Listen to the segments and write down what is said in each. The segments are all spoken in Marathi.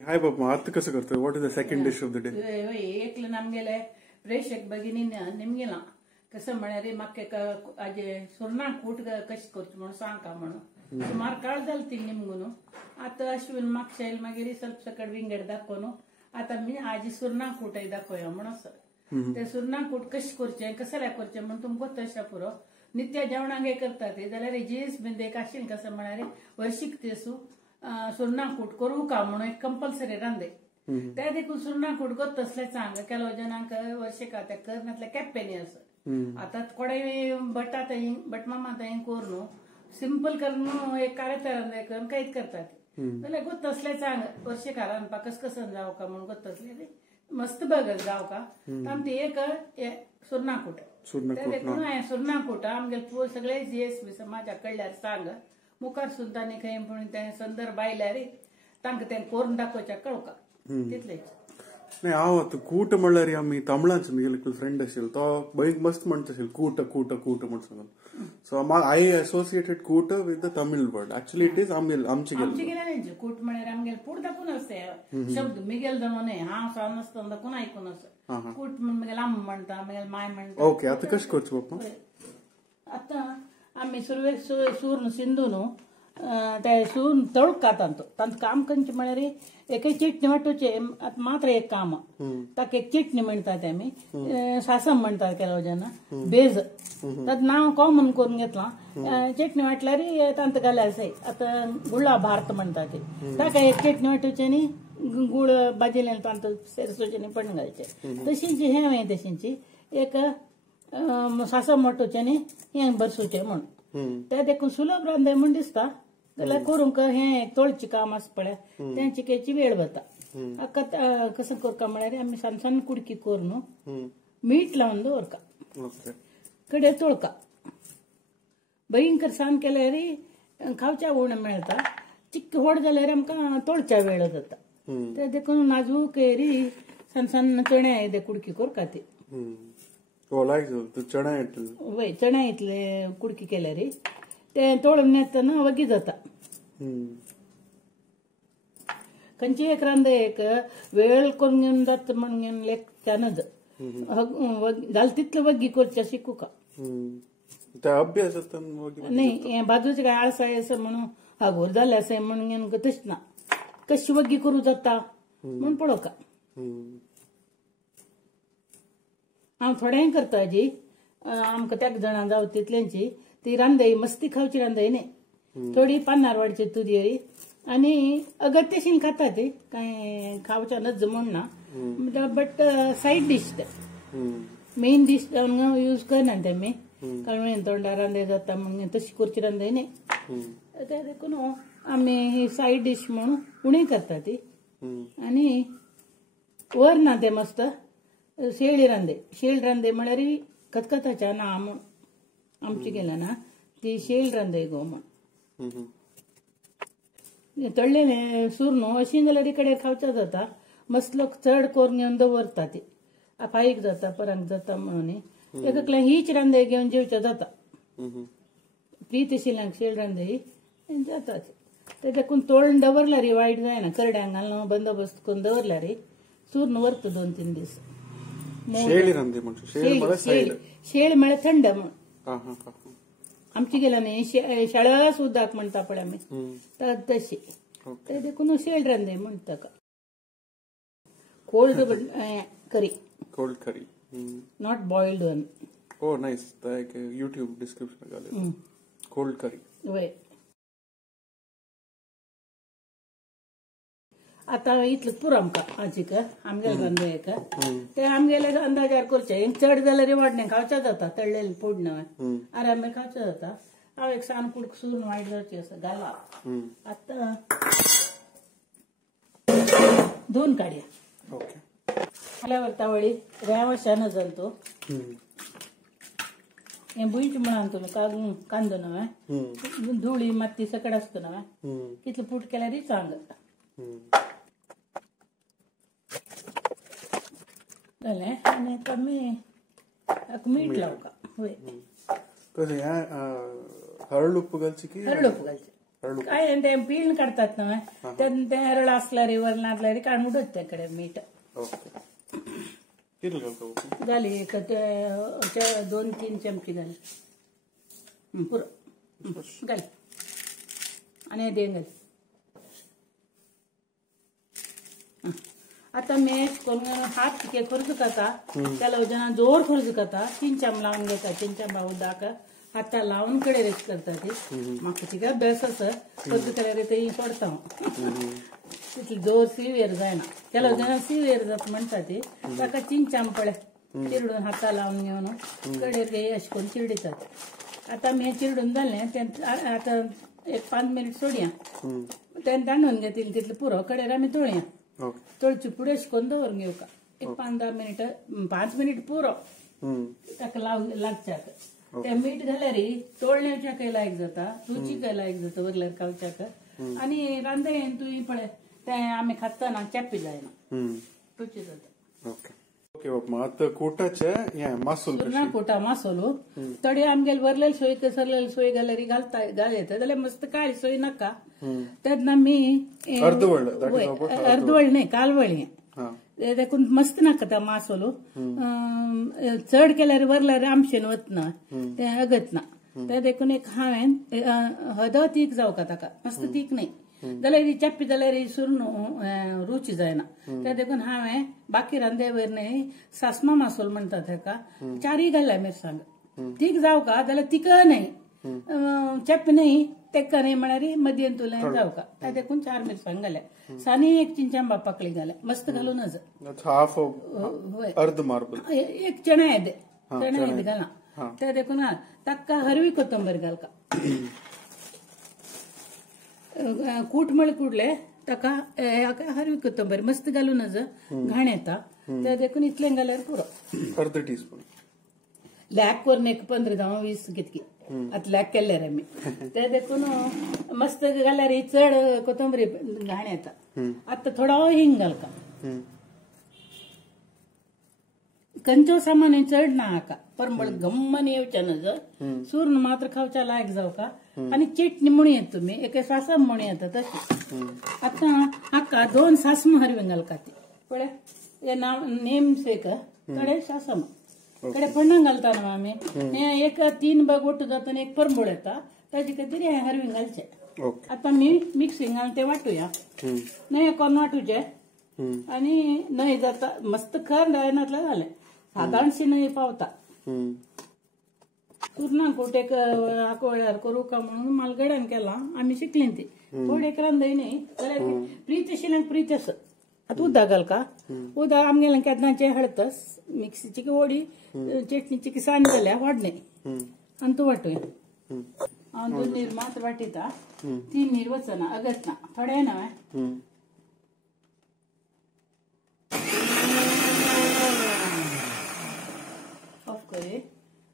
हाय बाबा आता कसं करतोय what is the second dish of the day एकलं ನಮ್ಗೆಲೆ ಪ್ರೇಕ್ಷಕ ಬಗಿನಿ ನಿಮ್ಗೆಲ್ಲ कसं म्हणे रे माके आजे सुरना कूट कशी करची म्हणून सांगा म्हणून सुमार काळ जाल ती निमगुनु आता अश्विन मागच्या येईल मागेरी ಸ್ವಲ್ಪ सकड विंगड दाखवनो आता मी आजी सुरना कूट दाखवया म्हणून ते सुरना कूट कशी करचे कसल्या करचे म्हणून तुमको तशा पुरो नित्य जेवणांगे करतात जाल्यार जीस बिंदे काशीन कसं म्हणे रे वर्षिक तेसू सुरना कूट करू का म्हणून एक कंपल्सरी रांदे त्या देखून सुरना कूट गोत तसले सांग ಕೆಲವು ಜನಾಂಕ ವರ್ಷಕ್ಕೆ ಆತ ಕರ್ನತ್ಲೆ ಕೆಪ್ಪೆನಿ असं आता कोडे बटात बट मामा कोरनो सिंपल करून एक कार्यतरांदे करून काहीच करतात जाल्यार गोत तसले सांग वर्षेक रांदपाक कसं जाव का म्हणून गोत तसले मस्त बघत जाव का आमचे एक सुरना कूट त्या देखून सुरना कूट आमगे सगळे जीएस समाजा कडल्यार सांग मुखार सुद्धा नाही काही पण त्या संदर्भ आयल्यार तांकां तें करून दाखोवच्या कळका तितलेच नाही हांव आतां कूट म्हणल्यार आमी तमिळांत म्हजे फ्रेंड आशिल्लो तो बळीक मस्त म्हणटा आशिल्लो कूट कूट कूट म्हण सांगून सो आय एसोसिएटेड कूट with the Tamil word actually it is आमचे गेले कूट म्हळ्यार आमगेले पूड दाखून असते शब्द मिगेल जमोने हांव सांग नासतना दाखून आयकून असं कूट म्हगेले आम म्हणटा म्हगेले माय म्हणटा ओके आतां कशें करचें पप्पा आतां आमी सुरवेक सूर सिंधू न्हू ते सून तळूक कातांतो तांत काम करचें म्हळ्यार एक चटणी वांटोवचे मात्र एक काम ताका एक चटणी म्हणटात आमी सासम म्हणटात केलो जना बेज ताचें नांव कॉमन करून घेतलां चटणी वाटल्यार तांत घाल्यार जाय आतां गुळा भारत म्हणटात ताका एक चटणी वांटोवची आनी गुळ भाजिल्लें तांत सेरसोवचें आनी पण घालचें तशींच हें हांवें तशींची एक सासम वांटोवचें आनी हें बरसोवचें म्हण ते देखून सुलभ रांदे म्हण दिसता जाल्यार करूंक हें तोळचें काम आसा पळय तें चिकेची वेळ वता हाका कसं करता म्हळ्यार आमी सान सान कुडकी कर न्हू मीठ लावन दवरका कडे तोळका भयंकर सान केल्यार खावच्या उण मेळटा चिक्क व्हड जाल्यार आमकां तोळच्या वेळ जाता ते देखून नाजूक एरी सान सान चण्या येदे कुडकी करका ती वय चण्या इतले कुडकी केल्यार ते तोळून येतना वगी जाता खंयची एक रांद एक वेळ करून घेवन जाता म्हणून घेवन लेखच्यानच जाल तितले वगी करचे शिकूका अभ्यास न्ही हे बाजूचे काय आळसाय असं म्हणून हागोर जाले असे म्हणून घेवन तशें ना कशी वगी करूं जाता म्हूण पळोवका हांव थोडें करता जी आमकां तेक जाणां जावं तितल्यांची ती रांदय मस्ती खावची रांदय न्ही थोडी पानार वाडची तुरयेरी आनी अगत्यशीन खाता ती कांय खावच्या नज म्हूण ना बट सायड डिश ते मेन डिश यूज करना तेमी कळमेन तोंडार रांदय जाता म्हणून तशी करची रांदय न्ही ते देखून आमी ही सायड डिश म्हणून उणी करता ती आनी वर ना ते मस्त शेळी रांदे म्हळ्यार खतखताच्या ना म्हूण आमची गेल्या ना ती शेळ रांदय गो म्हण तळ्ळेले सूर न्हू अशी जाल्यार इकडे खावच्या जाता मस्त लोक चड करून घेवन दवरता ती फाईक जाता परांक जाता म्हणून एकल्या हीच रांदय घेवन जेवच्या जाता प्रीत आशिल्ल्यांक शेळ रांदय जाता ते देखून तोळून दवरल्यार वायट जायना करड्यांक घालून बंदोबस्त करून दवरल्यार सूर न्हू व्हरता 2-3 दीस शेळ म्हळ्यार थंड म्हण आमची गेला न्ही शाळा सुद्धा म्हणटा पळय आमी तशी ते देखून शेळ रांदे म्हणटा कोल्ड करी नॉट बॉइल्ड वन ओ नाइस यूट्यूब डिस्क्रिप्शन घाले कोल्ड करी वय आता इतलें पुरो आमकां आजीक आमगेले रांदय एक ते आमगेले अंदाजार करचे चड जाल्यार वाडणे खावच्या जाता तळ्ळेले फोडणं आरामे खावच्या जाता हांव एक सान कुडक सून वायट जावची आसा घाला आतां धुवन काडया जाल्यार व्हरता वळी रेवाशान जालो तो हें बुयच म्हणून तुमी कांदो न्हय धुळी माती सकड आसता न्हय कितलें पूट केल्यार सांग जालें आनी आतां आमी हाका मीठ लावका वय हळद उप्प घालची की हळद उप्प घालचें काय ते पिळून काढतात ना ते हरळ असला रे वरण असला रे काढून उडत त्याकडे मीठ घाली एक 2-3 चमचे घाली पुरं घाल आणि दे घाल आता मॅश करून हात तिके खर्च करता त्याला वजना जोर खर्च करता चिंचाम लावून घेता चिंचाम लावून दाखा हाता लावून कडे रेच करता ते म्हाका तिका अभ्यास असं खर्च करायला ते पडता तिथली जोर सिवेर जायना त्याला वजना सिवेर जात म्हणता ते ताका चिंचाम पळे चिरडून हाता लावून घेऊन कडे ते अशें करून चिरडितात आता मी चिरडून जालें आता एक 5 मिनिट सोडया त्यान तांदून घेतली तितले पुरो कडेर आमी तळया तळची पुढे अशें करून दवरून घेवका एक 5-10 मिनिट 5 मिनिट पुरो ताका लागच्याक ते मीठ घाल्यार तोळण्याच्या लायक जाता रुचीक लायक जाता वरल्यार खावच्याक आणि रांदे तुवें पळय ते आमी खातना चॅपी जायना रुची जाता ओके बाबा आता कोटाचे मासोल सुरना कोटा मासोलो थोडी आमगेल वरलेली सोय कसरलेली सोय घाल्यार घालता जाल्यार मस्त काळी सोय नाका तेन्ना मी अर्धवळ न्ही कालवळी देखून मस्त नाका त्या मासोलो चड केल्यार वरल्यार आमशेन वतना ते अगतना ते देखून एक हांवें हद तीक जावका ताका मस्त तीक न्ही जाल्यार चॅपी जाल्यार सुरण रुची जायना ते देखून हांवें बाकी रांदेवर न्ही सासमा मासोल म्हणटा ताका 4 घाल्या मिरसांग तीक जावका जाल्यार तिक न्ही चॅपी न्ही तेका न्ही म्हळ्यार मदीन तुलें जावका ते देखून 4 मिरसांग घाल्या सानी एक चिंचाम बापाकळी घाल्या मस्त घालूनच अर्ध मार्बल एक चणे येद घाला ते देखून ताका हरवी कोथंबीर घालका कूट म्हळ्यार कुडले ताका हरवी कोथंबीर मस्त घालूनच घाण येता ते देखून इतलें घाल्यार पुरो अर्ध टीस्पून लॅक करून एक 15-20 कितकी आता लॅक केल्यार आमी ते देखून मस्त घाल्यार चड कोथंबीर घाण येता आता थोडो हिंग घालका कंचो सामान चड ना हाका परमळ गम्मन येवचे नज सुर्ण मात्र खावच्या लायक जावका आणि चटणी म्हणून येत तुमी एक सासम म्हणून येता तशी आता हाका 2 सासम हरवे घालका ती पळय हे नेम सेक कडे सासम कडे पण्ण घालता न्हू आमी एक 3 भाग ओट्ट जाता आनी एक परंबळ येता ताजे खातीर हे हरवे घालचे आता मी मिक्सिंग घालून ते वाटूया न्हय कोण वाटूचे आणि न्हय जाता मस्त खर डायनातले जालें सादारणशी न्हय पावता सुरना कोट एक आकवळ्यार करूं का म्हणून मालगड्यान केला आमी शिकलीं ती थोडे एक रांदय न्ही जाल्यार प्रीत आशिल्ल्यांक प्रीत आसा आता उदक घालका उदक आमगेलें केदनाचें हळतस मिक्सीची की वडी चटणीची की सानी जाल्यार वाडणे आनी तूं वाटूया हांव 2 नीर मात्र वाटयता 3 नीर वचना अगतना थोडे न्हय ऑफ करे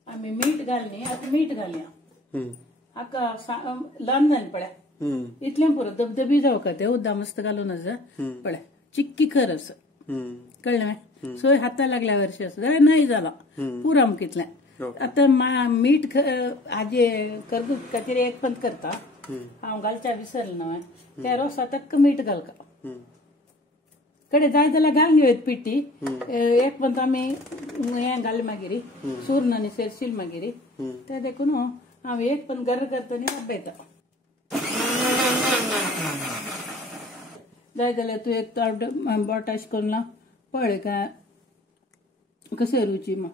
आमी मीठ घालनी आता मीठ घालया हाका ल्हान जालें पळय इतलें पुरो धबधबी जावका ते उदक मस्त घालूनच पळय चिक्की कर असं कळलें सोय हाता लागल्या वर्षी असं जाल्यार न्हय जाला पुरो आमकां इतलें आता मीठ हाजे करगूत खातीर एक पंत करता हांव घालच्या विसरलें न्हय त्या रोसा तक्क मीठ घालका कडे जाय जाल्यार घालून घेवत पिठी एक पंत आमी हें घालें मागीर सुर्ण आनी सेरशील मागीर ते देखून हांव एक पंत गर्र करता आनी आबयता जाय जाल्यार तूं एक बोटाश करून लाव पळय काय कशें रुची मग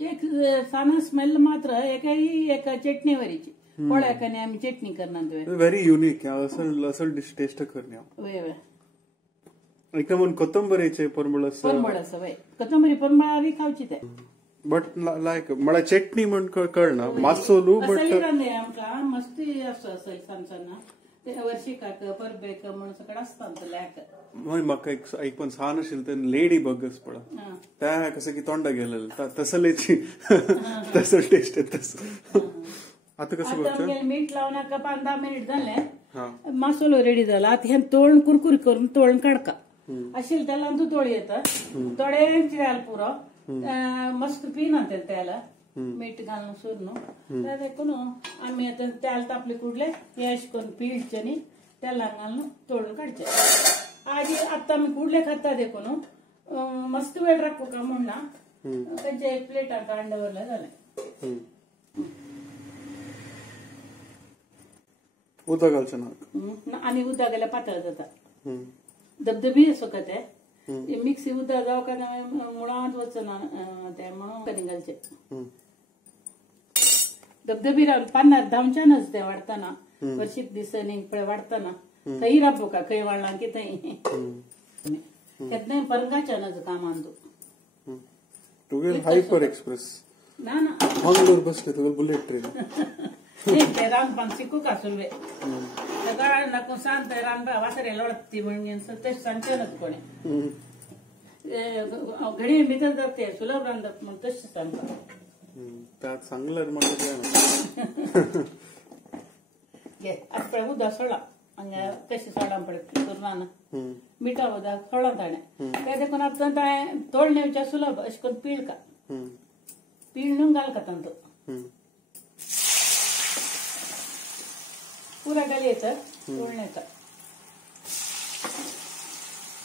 एक साना स्मेल मात्र एक चटणी वरीची पळ्याकाने आमी चटणी करना व्हेरी युनिक असल डिश टेस्ट करणे वय वय एकदम कोथंबरीचे परमळ आसा वय कोथंबरी परमळारी खावची ते बट लायक मला चटणी म्हण कळना मासोलू बट आमकां मस्ती आसा सांजना ते वर्षी काक परबेक म्हण सकड आसता लॅक म्हाका एक पण सान आशिल्लें तें लेडी बगस पळय त्या कसं की तोंडा गेलेलें तसलेची तसं टेस्ट येत तसं आता कसं करता मीठ लावन 5-10 मिनिट जाले मासोलो रेडी जाला आता हे तोळून कुरकुरी करून तोळून काडका आशिल्लें तेलान तूं तोळी येता थोडे चिराल पुरो मस्त पिना तेल मीठ घालून सुरणू त्या देखून आम्ही आता त्याला तापले कुडले हे अशी करून पिळचे आणि त्याला घालून तोडून काढचे आधी आता आम्ही कुडले खाता देखून मस्त वेळ राखू का म्हणून त्यांच्या एक प्लेट आता अंड्यावरला झालंय उदा घालचे ना आणि उदा गेल्या पातळ जातात धबधबी सुकत आहे मिक्सी उदा जाऊ का मुळात वच ना ते म्हणून कधी घालचे धबधबी पानार धावच्यानच ते वाढताना वर्षीक दिसनी वाढताना थंय राबो का खंय वाढला की थंय त्यात परगाच्यानच काम आणतो तुगेल हायपर एक्सप्रेस ना ना मंगळूर बसले तुगेल बुलेट ट्रेन ते रानपान शिकू का सुरवे सगळं नको सांग रानबा वासरे लढती म्हणजे ते सांगतेनच कोणी घडी भितर जाते सुलभ रांधत म्हणून तसे सांगतात त्यात चांगलं म्हणजे आता उदा सोडा हंगा कशी सोडा पडत सुरणानं मिठा उदा सोडा ताणे ते देखून आता तोडण्याच्या सुलभ अशी करून पीळ का पीळ घाल का तांतो पुरा घाली येतं तोडण्याचा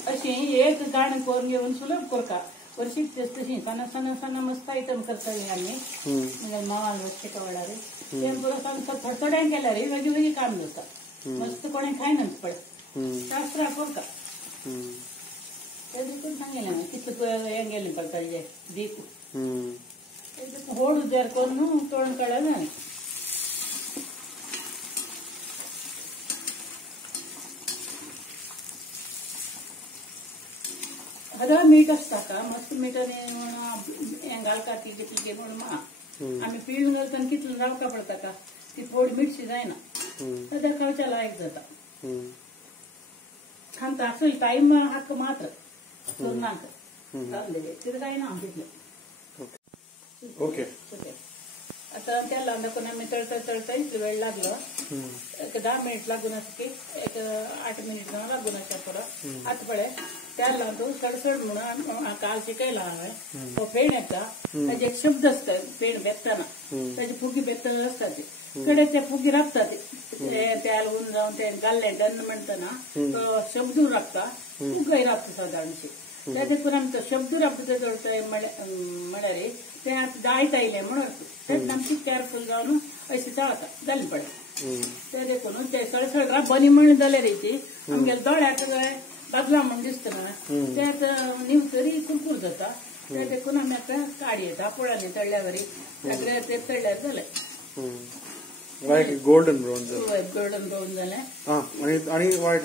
अशी एक गाणं करून घेऊन सुलभ कर का वर्षी तशी सणा सणा सणा मस्त आयटम करता आम्ही म्हणजे मावाला रस्ते कवडारे ते थोड्या केल्या रे वेगळी काम जातात मस्त कोणी खायनच पडत शास्त्र आपण का ते देखील सांगेल किती हे गेले पडता दीप होड उद्यार करून तोडून काढायला हदा मीठ असता का मस्त मिठाने घालका तिचे पिके म्हणून आम्ही पिळून घालताना किती रावका पडता का ती थोडी मिरची जाय ना सध्या खावच्या लायक जाता खांता असेल टाइम हाक मात्र सुरणाक तिथं काही ना तिथलं ओके आता त्याला नको आम्ही तळता वेळ लागलो एक 10 मिनिट लागून की एक 8 मिनिट लागून परत हात पडे त्याला तो सडसड म्हणून काल शिकायला हवाय तो फेण येता त्याचे एक शब्द असतात फेण बेत्ताना त्याची फुगी बेत्त असतात कडे त्या फुगी राखतात त्याला ऊन जाऊन ते गाल्ले डन म्हणताना तो शब्द राखता फुगही राखतो साधारणशी त्या देखून आमचं शब्द राखतो जोडतोय म्हणारे ते आता जायत आईले म्हणून तेच आमची केअरफुल जाऊन अशी चाळता जाली पडे ते देखून ते सळसळ राख बनी म्हणून जाल्या रेची आमगे दोळ्यात बदला म्हणून दिसत ना त्यात निवतरी कुरकुर जाता ते देखून आम्ही आता काढी येता पोळ्याने तळल्यावरी सगळ्या ते तळल्यावर झालंय white golden brown golden brown झालंय आणि व्हाईट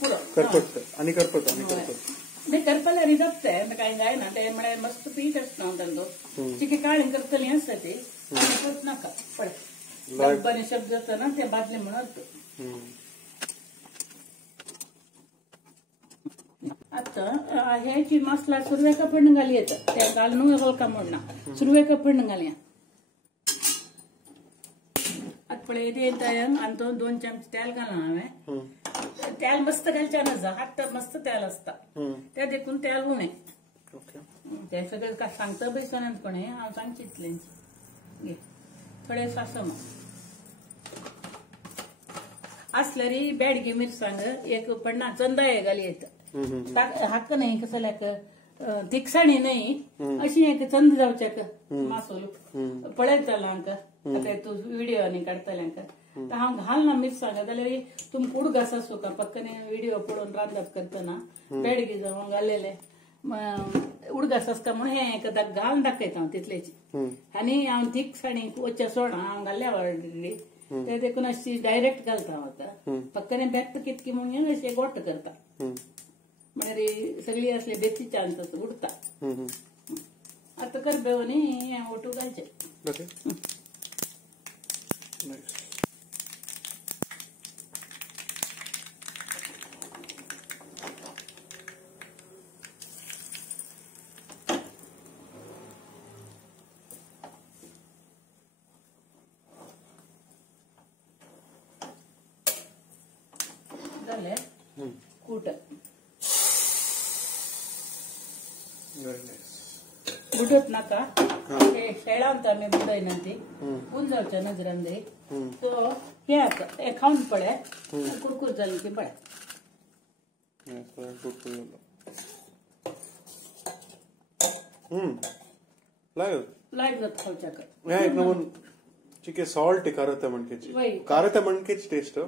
पुरं करपट आणि करपट मी करपायला रिजपते काही जाय ना ते म्हणे मस्त पीठ असतं त्यांना चिकी काळी करतली असतं ते करत नका पडे बरे शब्द असतं ना ते बादले म्हणत आता ह्याची मसला सुरवेका पण घाली येतं त्या घालून हलका म्हणणं सुरवेका पण घालया आता पळे येत आणि 2 चमचे तेल घालून हवे तेल मस्त घालच्यानच हात मस्त तेल असता त्या देखून तेल उणे ते सगळं का सांगता बैसनात कोणी हांव सांगची इतलेंची थोडे सासम असल्यारी बेडगी मिरसांग एक पडना चंदाय घाली येत हाक नाही कसं लाक तिखसाणी नाही अशी एक चंद जावच्याक मासोल पळत जालांक आता तू व्हिडिओ नाही काढताल्यांक तर हांव घाल ना मिरसांग जाल्यार तुम कूड घास असो का पक्कने व्हिडिओ पळोवन रांदप करतना बेडगी जावं घालेले उडघास असता म्हणून हे एकदा घालून दाखयता हांव तितलेची आनी हांव तिखसाणी वच्चे सोडा हांव घाल्ल्या ऑलरेडी ते देखून अशी डायरेक्ट घालता हांव आता पक्कने बेत्त कितकी म्हणून अशें गोट करता म्हणजे सगळी असले बेती चान्स उडता आता कर बेवनी हे ओटू घालचे झाले कूट बुडत नका शेळा म्हणता आम्ही बुडयनंती उंजावच्या नजरांदी तो हे आता हे खाऊन पळे कुरकुर झाली की पळे लाईट जात खावच्या चिके salt Karat मणकेची Karat मणकेची taste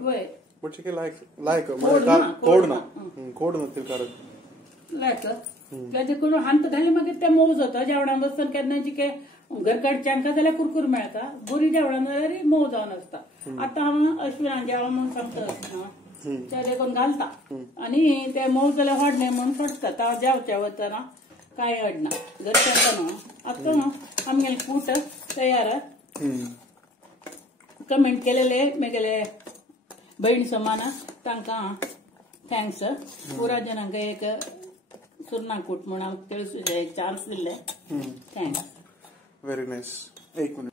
but चिके like code ना ते कारत लायक त्याचे करून हांत घाली मागीर ते मोव जाता जेवणां बसतना केन्ना जिके घरकाडच्यांका जाल्यार कुरकुर मेळटा बरी जेवणां जाल्यार मोव जावन आसता आतां हांव अश्विनान जेवण म्हणून सांगता ते देखून घालता आनी ते मोव जाल्यार वाडले म्हणून सोडटा हांव जेवच्या वतना कांय अडना घरच्यांका न्हू आतां आमगेले कूट तयार कमेंट केलेले म्हगेले बहीण समाना तांकां थँक्स पुरा जनांक एक सुरना कूट म्हणून हांव तेळसूचे एक चान्स दिल्ले थँक्स व्हेरी नायस एक minute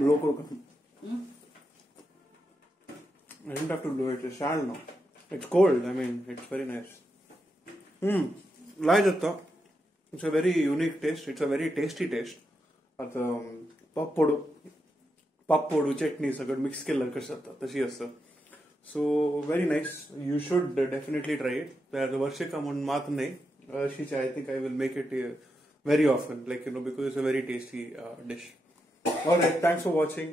local. I didn't have to do it. It's shall now. It's cold. I mean, it's very nice. Laijatta. It's a very unique taste. It's a very tasty taste. At pappodu chutney सगळं मिक्स केलं कसं जातं तशी असतं. So very nice. You should definitely try it. The Varshika म्हणून मात नाही. I think I will make it very often, like because it's a very tasty dish. All right, thanks for watching.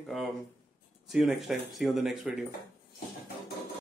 See you next time. See you on the next video.